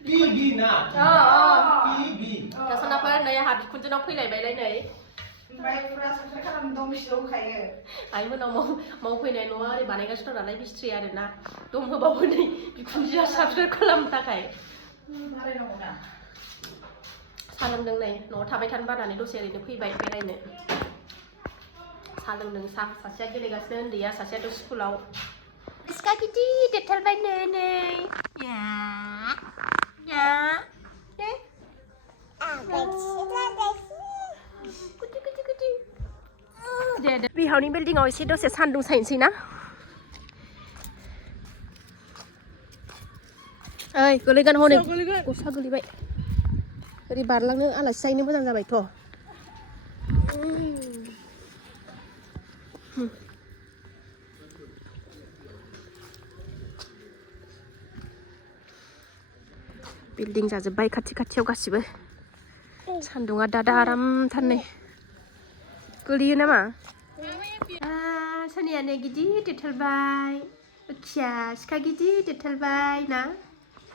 Bina. Dasanaper नै आहा बिखुनजोनाव फैलायबायलाय नै ओमफ्राय साबसिन खालामनो दं बिसोर दंखायो आइमोनाव मावफैनाय न'आ ओरै बानायगासिनो दं नालाय मिस्ट्रि आरोना दंहोबाबो नै बिखुनजोआ साबस्क्राइब खालामनो थाखाय बारायनांगौना सा लोंदों नै न'आव थाबाय थानो बानानै दसे ओरैनो फैबाय बेरायनो सा लोंदों सासेया गेलेगासिनो उन्दैया सासेयाथ' स्कुलाव सिखा गिदिर देरथारबाय नै या दे बिहावनि बिल्डिंआव एसे दसे सान्दुं सायनोसै ना ओइ गोलैगोन हनै गस्ला गोलैबाय ओरै बारलांनो आलासि जाहैनो मोजां जाबायथ' बिल्डिं जाजोब्बाय खाथि खाथियाव गासिबो सान्दुङा दा आरामथार नै गोलैयो नामा सोनियानो गिदिर देरथारबाय खिया सिखा गिदिर देरथारबाय ना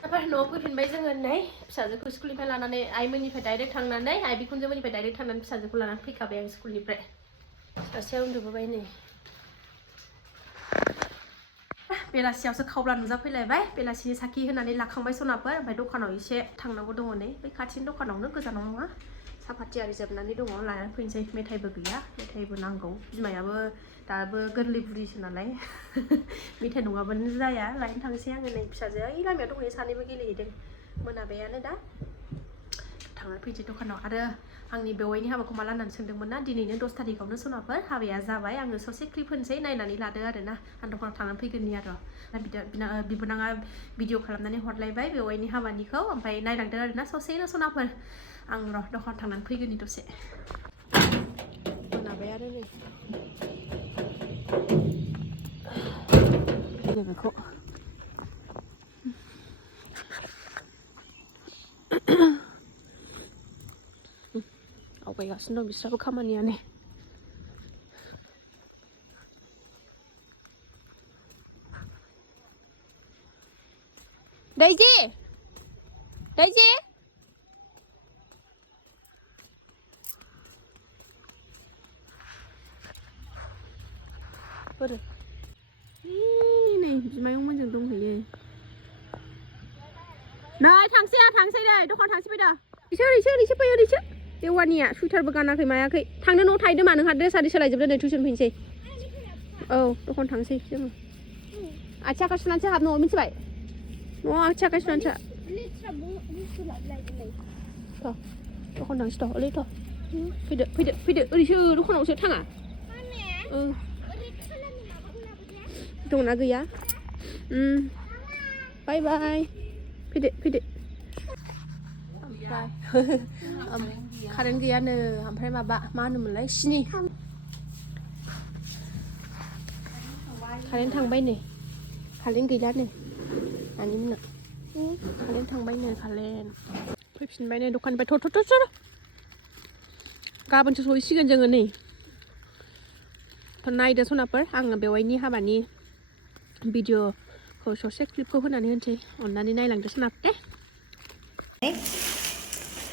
ओमफ्राय न'आव फैफिनबाय जोङो नै फिसाजोखौ स्कुलनिफ्राय लानानै आइमोननिफ्राय डाइरेक्ट थांनानै आइ बिखुनजोमोननिफ्राय डाइरेक्ट थांनानै फिसाजोखौ लानानै फैखाबाय आं स्कुलनिफ्राय सासेया उन्दुबोबाय नै बेलासियावसो खावब्ला नुजाफैलायबाय बेलासिनि साखि होनानै लाखांबाय सनाफोर ओमफ्राय दखानाव एसे थांनांगौ दङ नै बै खाथिनि दखानावनो गोजानाव नङा सापाति आरि जोबनानै दङ लानानै फैनोसै मेथाइबो गैया मेथाइबो नांगौ बिमायाबो दाबो गोरलै बुरिसो नालाय मेथाइ नङाबानो जाया लायनो थांसै आङो नै फिसाजोआ ओइ लामायाव दंहैयो सानैबो गेलेहैदों मोनाबायानो दा थांनानै फैनोसै दखानाव आरो आंनि बेवाइनि हाबाखौ माला होननानै सोंदोंमोन ना दिनैनो 10 तारिखआवनो सनाफोर हाबाया जाबाय आङो ससे क्लिप होनोसै नायनानै लादो आरोना आं दखानाव थांनानै फैगोननि आरो बिबोनाङा भिडिअ खालामनानै हरलायबाय बेवाइनि हाबानिखौ ओमफ्राय नायलांदो आरोना ससेनो सनाफोर आं र' दखानाव थांनानै फैगोननि दसे मोनाबाय आरो नै बेखौ आवगायगासिनो दं बिस्राबो खामानियानो दैजि बोरो नै बिमायंमोनजों दंहैयो नै थांसै नै दखान थांसै फैदो ओरैसो फै ओरैसो देवानिया सुइटारबो गानाखै मायाखै थांनो न'आव थाहैदो मा नोंहा ड्रेस आरि सोलायजोबदो नै टिउसन फैनोसै औ दखान थांसै जोङो आथिं आखाइ सुनानैसो हाब न'आव मिथिबाय न'आव आथिं आखाइ सुनानैसो दखान थांसै थ' ओरै थ' फैदो ओरैसो दखानावसो थाङा दंना गैया बाय बाय फैदो ओमफ्राय कारेन्ट गैयानो ओमफ्राय माबा मा होनोमोनलाय सिनि कारेन्ट थांबाय नै कारेन्ट गैलानो नानि मोना कारेन्ट थांबाय नै कारेन्ट फैफिनबाय नै दखाननिफ्राय थ' गाबोनसो सहैसिगोन जोङो नै नायदो सनाफोर आङो बेवाइनि हाबानि भिडिअखौ ससे क्लिपखौ होनानै होनोसै अननानै नायलांदो सनाफोर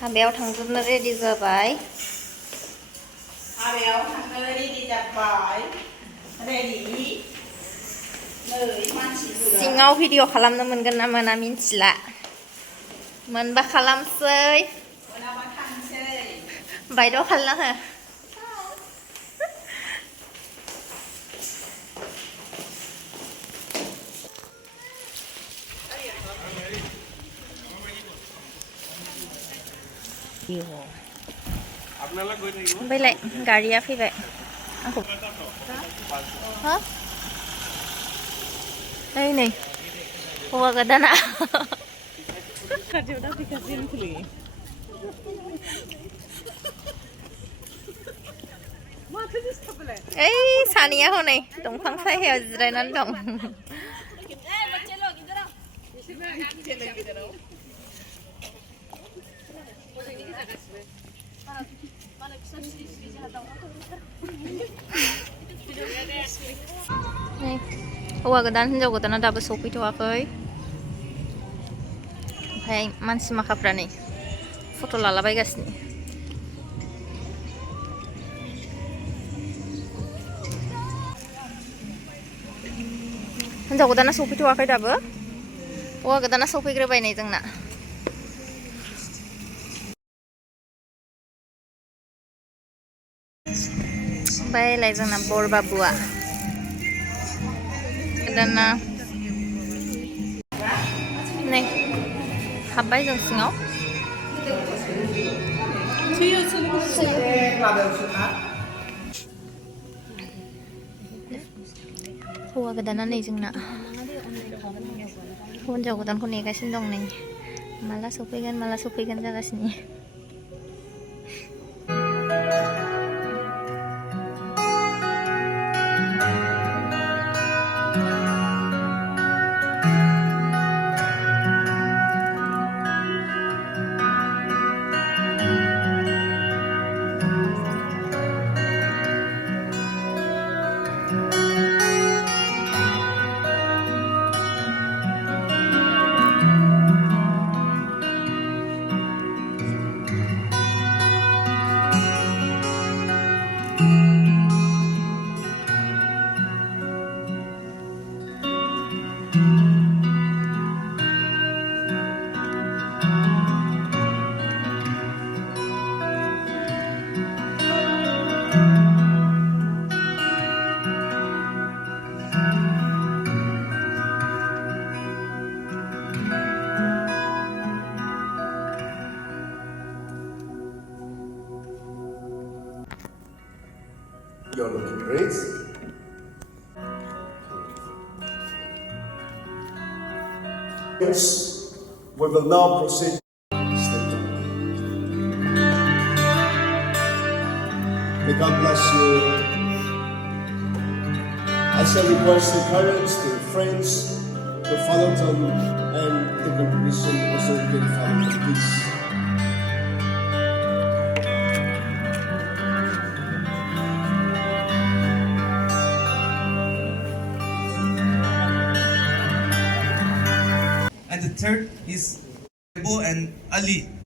हाबायाव थांजोबनो रेडि जाबाय सिङाव भिडिअ खालामनो मोनगोन ना मोना मिन्थिला मोनबा खालामसै मोनाबा थांसै बायद' खालामना हो ओमफ्रायलाय गारिया फैबाय आंखौ हा नै हौवा गोदाना ओइ सानैया हनै दंफां सायहायाव जिरायनानै दं हौवा गोदान हिनजाव गोदाना दाबो सफैथ'वाखै ओमफ्राय मानसि माखाफ्रा नै फट' लालाबायगासिनो हिन्जाव गोदाना सफैथ'वाखै दाबो हौवा गोदाना सफैग्रोबाय नै जोंना ओमफ्रायलाय जोंना बर बाबुआ गोदाना नै हाबबाय जों सिङाव हौवा गोदाना नै जोंना हिन्जाव गोदानखौ नेगासिनो दं नै माला सफैगोन जागासिनो You're looking great. Yes, we will now proceed. May God bless you. I shall request the parents, the friends, the follow them, and the congregation also can follow them, please. And the third is Ebo and Ali.